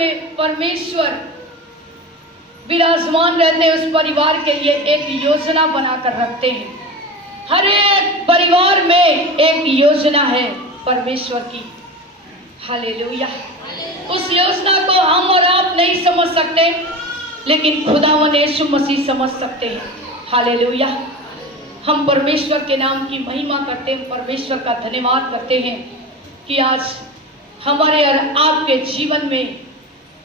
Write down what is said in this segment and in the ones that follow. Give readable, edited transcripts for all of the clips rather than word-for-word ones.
में परमेश्वर विराजमान रहते हैं, उस परिवार के लिए एक योजना बनाकर रखते हैं। हर एक परिवार में एक योजना है परमेश्वर की। हालेलुया। उस योजना को हम और आप नहीं समझ सकते, लेकिन खुदावंद यीशु मसीह समझ सकते हैं। हालेलुया। हम परमेश्वर के नाम की महिमा करते हैं, परमेश्वर का धन्यवाद करते हैं कि आज हमारे और आपके जीवन में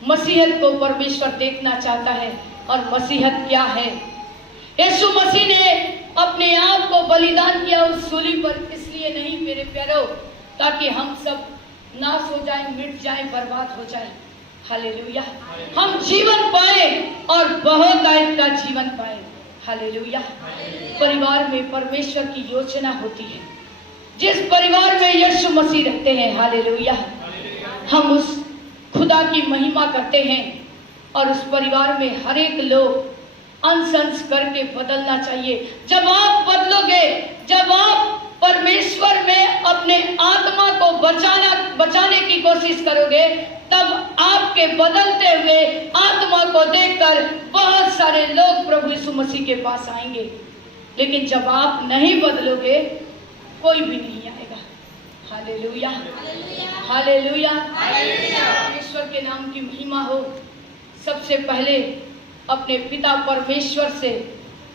मसीहत को परमेश्वर देखना चाहता है। और मसीहत क्या है? यीशु मसीह ने अपने आप को बलिदान किया उस सूली पर, इसलिए नहीं मेरे प्यारो, ताकि हम सब नाश हो जाए, मिट जाए, बर्बाद हो जाए। हालेलुया। हम जीवन पाए और बहुत आयत का जीवन पाए। हालेलुया। परिवार में परमेश्वर की योजना होती है। जिस परिवार में यीशु मसीह रहते हैं, हालेलुया, हम उस खुदा की महिमा करते हैं। और उस परिवार में हर एक लोग अंश अंश करके बदलना चाहिए। जब आप बदलोगे, जब आप परमेश्वर में अपने आत्मा को बचाने की कोशिश करोगे, तब आपके बदलते हुए आत्मा को देखकर बहुत सारे लोग प्रभु यीशु मसीह के पास आएंगे। लेकिन जब आप नहीं बदलोगे, कोई भी नहीं आएगा। हालेलुया, हालेलुया, परमेश्वर के नाम की महिमा हो। सबसे पहले अपने पिता परमेश्वर से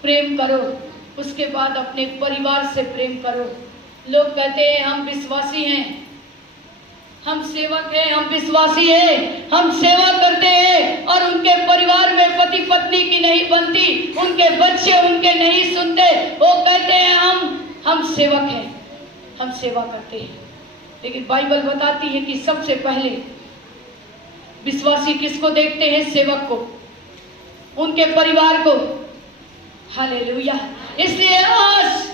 प्रेम करो, उसके बाद अपने परिवार से प्रेम करो। लोग कहते हैं हम विश्वासी हैं, हम सेवक हैं, हम विश्वासी हैं, हम सेवा करते हैं, और उनके परिवार में पति पत्नी की नहीं बनती, उनके बच्चे उनके नहीं सुनते। वो कहते हैं हम सेवक हैं, हम सेवा करते हैं। लेकिन बाइबल बताती है कि सबसे पहले विश्वासी किसको देखते हैं? सेवक को, उनके परिवार को। हालेलुया। इसलिए आज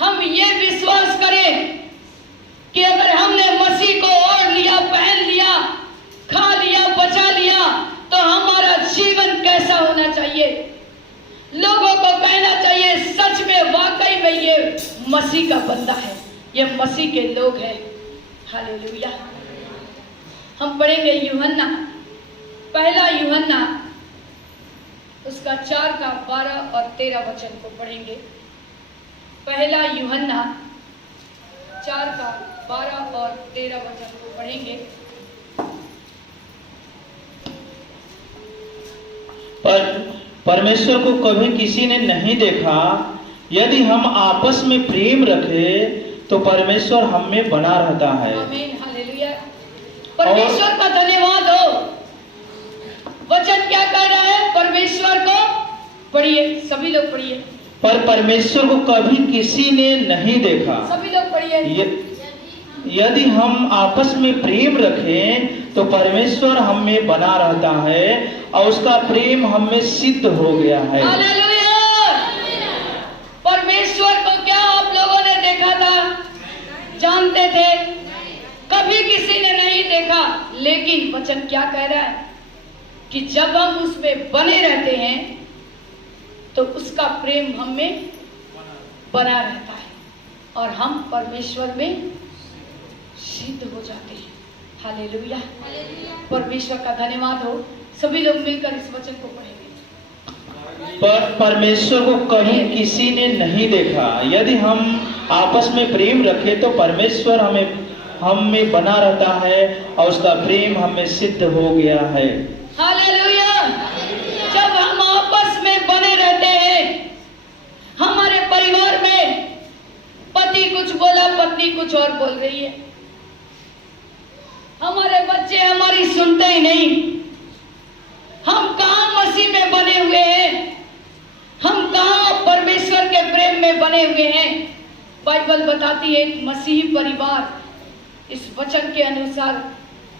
हम ये विश्वास करें कि अगर हमने मसीह को ओढ़ लिया, पहन लिया, खा लिया, बचा लिया, तो हमारा जीवन कैसा होना चाहिए? लोगों को कहना चाहिए सच में वाकई में ये मसीह का बंदा है, ये मसीह के लोग हैं। हालेलुया। हम पढ़ेंगे यूहन्ना, पहला यूहन्ना उसका 4 का 12 और 13 वचन को पढ़ेंगे। पहला यूहन्ना 4 का 12 और 13 वचन को पढ़ेंगे। पर परमेश्वर को कभी किसी ने नहीं देखा। यदि हम आपस में प्रेम रखें तो परमेश्वर हम में बना रहता है। आमीन, हालेलुया। परमेश्वर का धन्यवाद हो। वचन क्या कह रहा है? परमेश्वर को पढ़िए, सभी लोग पढ़िए। पर परमेश्वर को कभी किसी ने नहीं देखा। सभी लोग पढ़िए। यदि हम आपस में प्रेम रखें तो परमेश्वर हम में बना रहता है और उसका प्रेम हम में सिद्ध हो गया है। हालेलुया। परमेश्वर को क्या आप लोगों ने देखा था? जानते थे? कभी किसी ने नहीं देखा। लेकिन वचन क्या कह रहा है कि जब हम उसमें बने रहते हैं तो उसका प्रेम हम में बना रहता है और हम परमेश्वर में सिद्ध हो जाते हैं। हालेलुया। परमेश्वर का धन्यवाद हो। सभी लोग मिलकर इस वचन को पढ़ेंगे। पर परमेश्वर को कहीं किसी ने नहीं देखा। यदि हम आपस में प्रेम रखें तो परमेश्वर हम में बना रहता है और उसका प्रेम हमें सिद्ध हो गया है। हालेलुया। जब हम आपस में बने रहते हैं, हमारे परिवार में पति कुछ बोला, पत्नी कुछ और बोल रही है, हमारे बच्चे हमारी सुनते ही नहीं, हम कहाँ मसीह में बने हुए हैं? हम कहाँ परमेश्वर के प्रेम में बने हुए हैं? बाइबल बताती है एक मसीही परिवार, इस वचन के अनुसार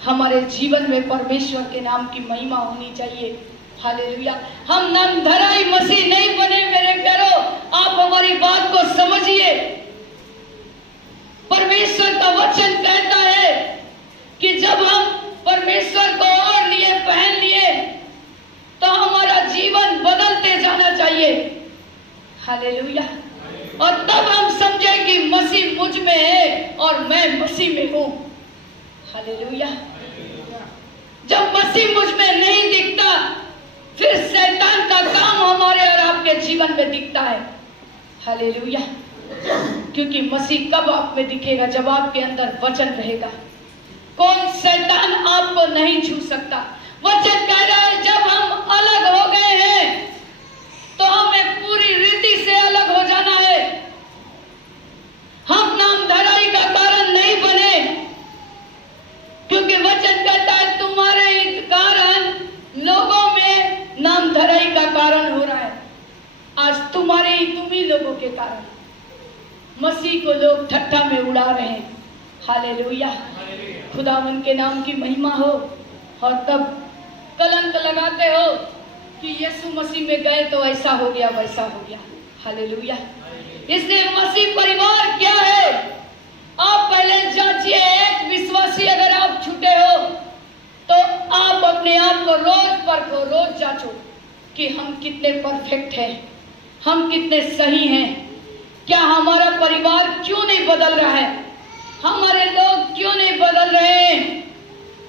हमारे जीवन में परमेश्वर के नाम की महिमा होनी चाहिए। हालेलुया। हम नामधराई मसीह नहीं बने मेरे प्यारो, आप हमारी बात को समझिए। परमेश्वर का वचन कहता है कि जब हम परमेश्वर को ओढ़ लिए, पहन लिए, तो हमारा जीवन बदलते जाना चाहिए। हालेलुया। और तब हम समझे कि मसीह मुझ में है और मैं मसीह में हूं। हालेलुया। जब मसीह मुझ में नहीं दिखता, फिर शैतान का काम हमारे और आपके जीवन में दिखता है। हालेलुया। क्योंकि मसीह कब आप में दिखेगा? जब आपके अंदर वचन रहेगा। कोई शैतान आपको नहीं छू सकता। वचन कह रहा है जब हम अलग हो गए हैं तो हमें पूरी रीति से अलग हो जाना है। हम नामधराई का कारण नहीं बने, क्योंकि वचन कहता है तुम्हारे कारण लोगों में नामधराई का कारण हो रहा है। आज तुम ही लोगों के कारण मसीह को लोग ठट्ठा में उड़ा रहे हैं। हालेलुया। खुदावन के नाम की महिमा हो। और तब कलंक लगाते हो कि यीशु मसीह में गए तो ऐसा हो गया वैसा हो गया। हालेलुया। इसलिए मसीह परिवार क्या है आप पहले जांचिए। एक विश्वासी अगर आप छूटे हो तो आप अपने आप को रोज परखो, रोज जांचो कि हम कितने परफेक्ट हैं, हम कितने सही हैं। क्या हमारा परिवार क्यों नहीं बदल रहा है? हमारे लोग क्यों नहीं बदल रहे हैं?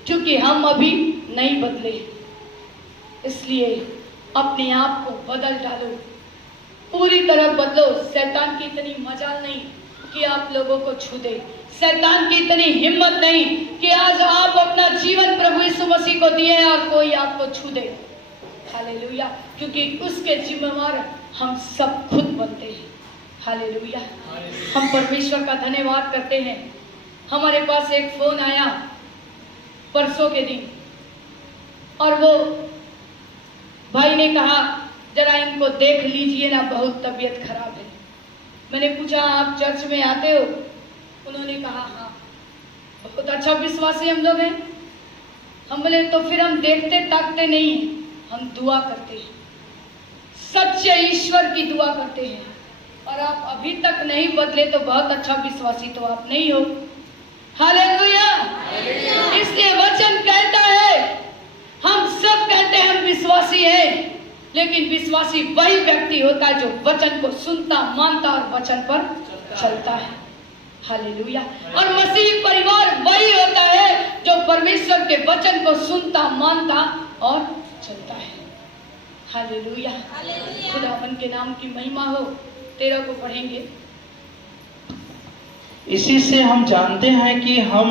क्योंकि हम अभी नहीं बदले। इसलिए अपने आप को बदल डालो, पूरी तरह बदलो। शैतान की इतनी मजाल नहीं कि आप लोगों को छू दे। शैतान की इतनी हिम्मत नहीं कि आज आप अपना जीवन प्रभु यीशु मसीह को दिए और कोई आपको छू दे। हालेलुया। क्योंकि उसके जिम्मेवार हम सब खुद बनते हैं। हालेलुया। हम परमेश्वर का धन्यवाद करते हैं। हमारे पास एक फोन आया परसों के दिन और वो भाई ने कहा जरा इनको देख लीजिए ना, बहुत तबीयत खराब है। मैंने पूछा आप चर्च में आते हो? उन्होंने कहा हाँ। बहुत अच्छा विश्वासी हम लोग हैं। हम बोले तो फिर हम देखते ताकते नहीं हैं, हम दुआ करते हैं, सच्चे ईश्वर की दुआ करते हैं। और आप अभी तक नहीं बदले तो बहुत अच्छा विश्वासी तो आप नहीं हो। हालेलुया। इसलिए वचन कहता है, हम सब कहते हैं हम विश्वासी हैं, लेकिन विश्वासी वही व्यक्ति होता है जो वचन को सुनता, मानता और वचन पर चलता है। हालेलुया। और मसीह परिवार वही होता है जो परमेश्वर के वचन को सुनता, मानता और चलता है। हालेलुया। खुदावन के नाम की महिमा हो। 13 को पढ़ेंगे। इसी से हम जानते हैं कि हम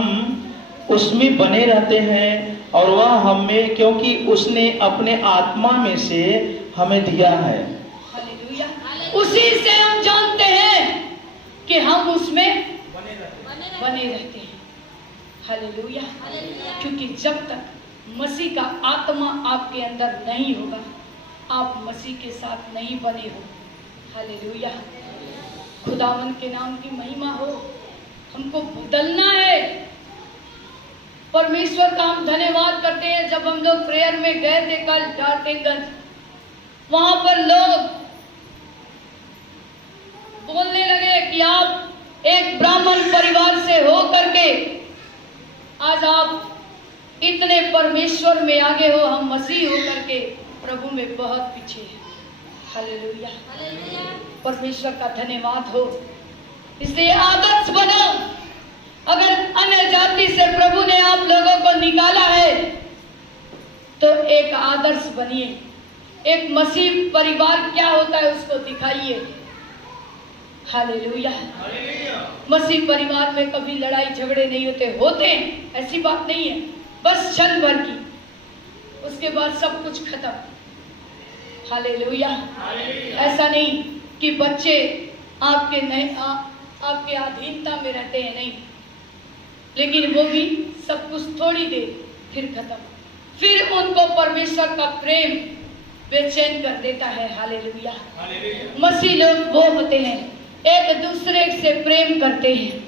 उसमें बने रहते हैं और वह हमें, क्योंकि उसने अपने आत्मा में से हमें दिया है। हालेलुया। उसी से हम जानते हैं कि हम उसमें बने रहते हैं। हालेलुया। क्योंकि जब तक मसीह का आत्मा आपके अंदर नहीं होगा आप मसीह के साथ नहीं बने हो। हालेलुया। खुदावन के नाम की महिमा हो। हमको बदलना है। परमेश्वर का हम धन्यवाद करते हैं। जब हम लोग प्रेयर में गए थे कल डार्टिंगगंज, वहां पर लोग बोलने लगे कि आप एक ब्राह्मण परिवार से हो करके आज आप इतने परमेश्वर में आगे हो, हम मसीह हो करके प्रभु में बहुत पीछे हैं। हालेलुया। परमेश्वर का धन्यवाद हो। इसलिए आदर्श बनो। अगर अन्य जाति से प्रभु ने आप लोगों को निकाला है तो एक आदर्श बनिए। एक मसीह परिवार क्या होता है उसको दिखाइए। हालेलुया। मसीह परिवार में कभी लड़ाई झगड़े नहीं होते हैं, ऐसी बात नहीं है, बस क्षण भर की, उसके बाद सब कुछ खत्म। हालेलुया। ऐसा नहीं कि बच्चे आपके नहीं आपके अधीनता में रहते हैं, नहीं, लेकिन वो भी सब कुछ थोड़ी देर फिर खत्म। फिर उनको परमेश्वर का प्रेम बेचैन कर देता है। हालेलुया। मसीह लोग वो होते हैं एक दूसरे से प्रेम करते हैं।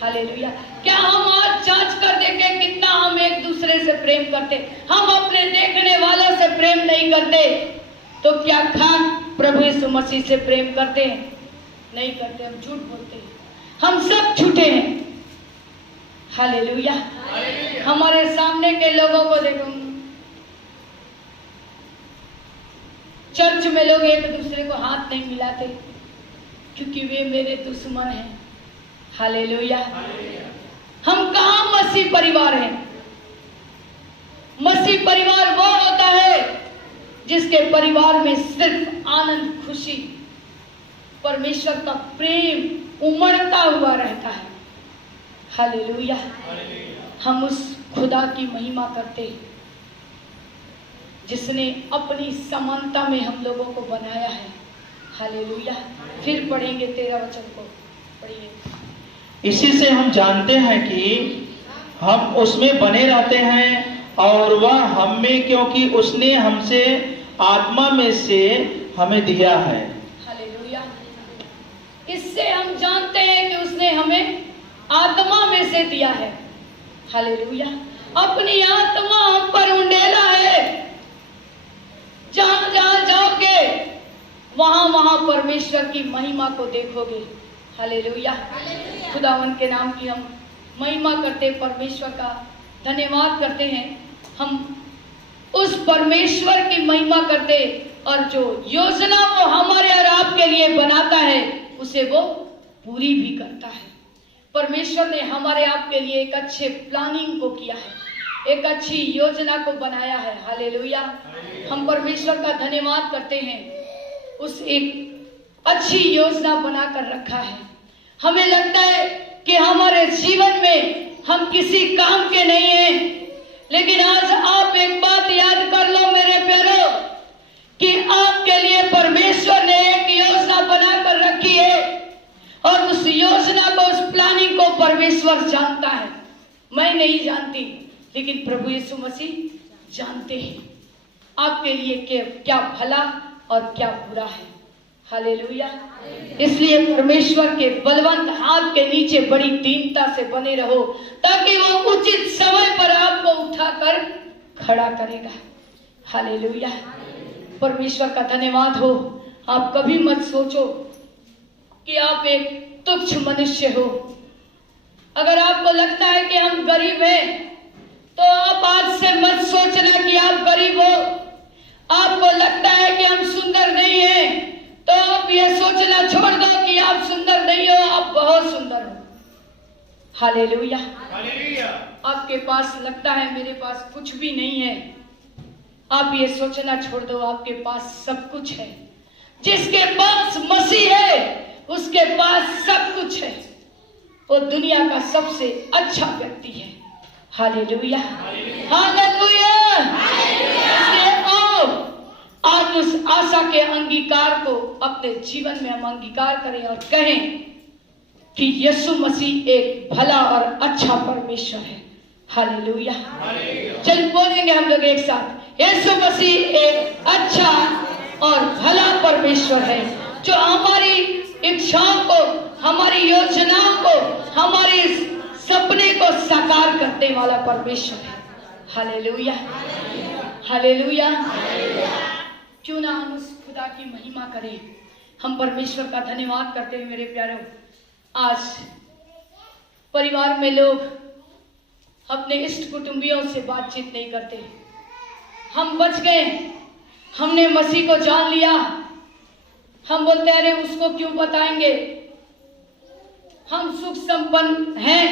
हालेलुया। क्या हम आज जांच कर देखें कितना हम एक दूसरे से प्रेम करते? हम अपने देखने वालों से प्रेम नहीं करते तो क्या खान प्रभु यीशु मसीह से प्रेम करते हैं? नहीं करते, हम झूठ बोलते हैं। हम सब झूठे हैं। हालेलुया। हमारे सामने के लोगों को देखो, चर्च में लोग एक दूसरे को हाथ नहीं मिलाते क्योंकि वे मेरे दुश्मन हैं। हालेलुया। हम कहाँ मसीह परिवार हैं? मसीह परिवार वो होता है जिसके परिवार में सिर्फ आनंद, खुशी, परमेश्वर का प्रेम उमड़ता हुआ रहता है। हालेलुया। हम उस खुदा की महिमा करते हैं जिसने अपनी समानता में हम लोगों को बनाया है। हालेलुया। फिर पढ़ेंगे 13 वचन को, पढ़िए। इसी से हम जानते हैं कि हम उसमें बने रहते हैं और वह हम में, क्योंकि उसने हमसे आत्मा में से हमें दिया है। हालेलुया। इससे हम जानते हैं कि उसने हमें आत्मा में से दिया है। हालेलुया। अपनी आत्मा हम पर उंडेला है। जहां जहां जाओगे वहां वहां परमेश्वर की महिमा को देखोगे। हालेलुया। खुदावन के नाम की हम महिमा करते, परमेश्वर का धन्यवाद करते हैं। हम उस परमेश्वर की महिमा करते और जो योजना वो हमारे और आपके लिए बनाता है उसे वो पूरी भी करता है। परमेश्वर ने हमारे आपके लिए एक अच्छे प्लानिंग को किया है, एक अच्छी योजना को बनाया है। हालेलुया। हम परमेश्वर का धन्यवाद करते हैं। उस एक अच्छी योजना बनाकर रखा है। हमें लगता है कि हमारे जीवन में हम किसी काम के नहीं हैं, लेकिन आज आप एक बात याद कर लो मेरे प्यारो, कि आपके लिए परमेश्वर ने एक योजना बनाकर रखी है और उस योजना को, उस प्लानिंग को परमेश्वर जानता है। मैं नहीं जानती, लेकिन प्रभु यीशु मसीह जानते हैं आपके लिए क्या भला और क्या बुरा है। हालेलुया। इसलिए परमेश्वर के बलवंत हाथ के नीचे बड़ी दीनता से बने रहो, ताकि वो उचित समय पर आपको उठाकर खड़ा करेगा। हालेलुया। परमेश्वर का धन्यवाद हो। आप कभी मत सोचो कि आप एक तुच्छ मनुष्य हो। अगर आपको लगता है कि हम गरीब हैं, तो आप आज से मत सोचना कि आप गरीब हो। आपको लगता है कि हम सुंदर नहीं हैं, तो आप ये सोचना छोड़ दो कि आप सुंदर नहीं हो, आप बहुत सुंदर हो। हालेलुया। आपके पास लगता है मेरे पास कुछ भी नहीं है, आप ये सोचना छोड़ दो, आपके पास सब कुछ है। जिसके पास मसीह है उसके पास सब कुछ है। वो दुनिया का सबसे अच्छा व्यक्ति है। हालेलुया। हालेलुया। आज उस आशा के अंगीकार को अपने जीवन में हम अंगीकार करें और कहें कि यीशु मसीह एक भला और अच्छा परमेश्वर है। हालेलुया। चल बोलेंगे हम लोग एक साथ, यीशु मसीह एक अच्छा और भला परमेश्वर है, जो हमारी इच्छाओं को, हमारी योजनाओं को, हमारी सपने को साकार करने वाला परमेश्वर है। हालेलुया। हालेलुया। क्यों ना हम उस खुदा की महिमा करें। हम परमेश्वर का धन्यवाद करते हैं मेरे प्यारों। आज परिवार में लोग अपने इष्ट कुटुंबियों से बातचीत नहीं करते। हम बच गए, हमने मसीह को जान लिया। हम बोलते अरे उसको क्यों बताएंगे, हम सुख संपन्न हैं,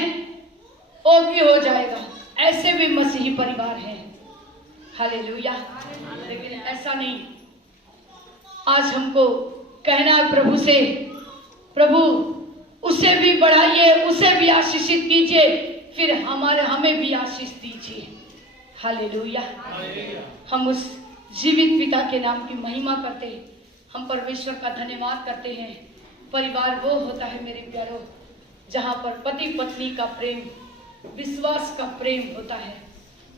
वो भी हो जाएगा। ऐसे भी मसीही परिवार हैं। हालेलुया। लेकिन ऐसा नहीं। आज हमको कहना है प्रभु से, प्रभु उसे भी बढ़ाइए, उसे भी आशीषित कीजिए, फिर हमें भी आशीष दीजिए। हालेलुया। हम उस जीवित पिता के नाम की महिमा करते हैं। हम परमेश्वर का धन्यवाद करते हैं। परिवार वो होता है मेरे प्यारों जहाँ पर पति पत्नी का प्रेम, विश्वास का प्रेम होता है।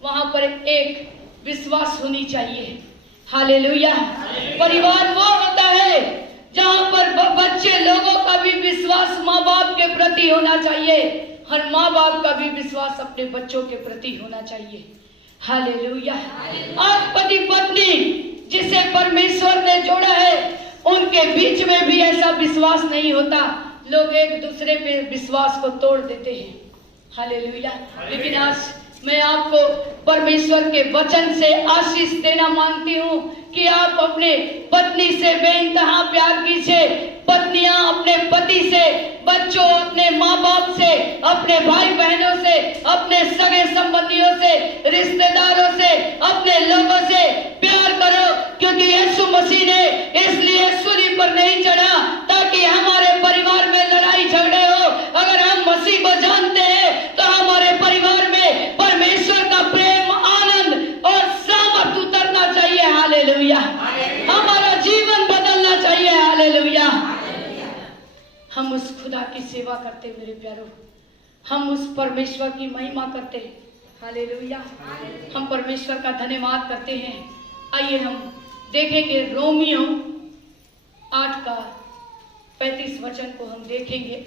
वहां पर एक विश्वास होनी चाहिए। हालेलुया। परिवार वो होता है जहां पर बच्चे लोगों का भी विश्वास माँ बाप के प्रति होना चाहिए, हर माँ बाप का भी विश्वास अपने बच्चों के प्रति होना चाहिए। हालेलुया। आज पति पत्नी जिसे परमेश्वर ने जोड़ा है, उनके बीच में भी ऐसा विश्वास नहीं होता। लोग एक दूसरे पे विश्वास को तोड़ देते हैं। हालेलुया। लेकिन आज मैं आपको परमेश्वर के वचन से आशीष देना मांगती हूँ कि आप अपने पत्नी से बेइंतहा प्यार कीजिए, पत्नियां अपने पति से, बच्चों अपने माँ बाप से, अपने भाई बहनों से, अपने सगे संबंधियों से, रिश्तेदारों से, अपने लोगों से प्यार करो, क्योंकि यीशु मसीह ने इसलिए सूली पर नहीं चढ़ा ताकि हमारे परिवार में लड़ाई झगड़े हो। अगर हम मसीह को जानते हैं तो हमारे परिवार में परमेश्वर का प्रेम, आनंद और सामर्थ उतरना चाहिए। हालेलुया। हमारा जीवन बदलना चाहिए। हालेलुया। हम उस खुदा की सेवा करते मेरे प्यारों, हम उस परमेश्वर की महिमा करते हैं। हालेलुया। हम परमेश्वर का धन्यवाद करते हैं। आइए हम देखेंगे रोमियो 8 का 35 वचन को हम देखेंगे।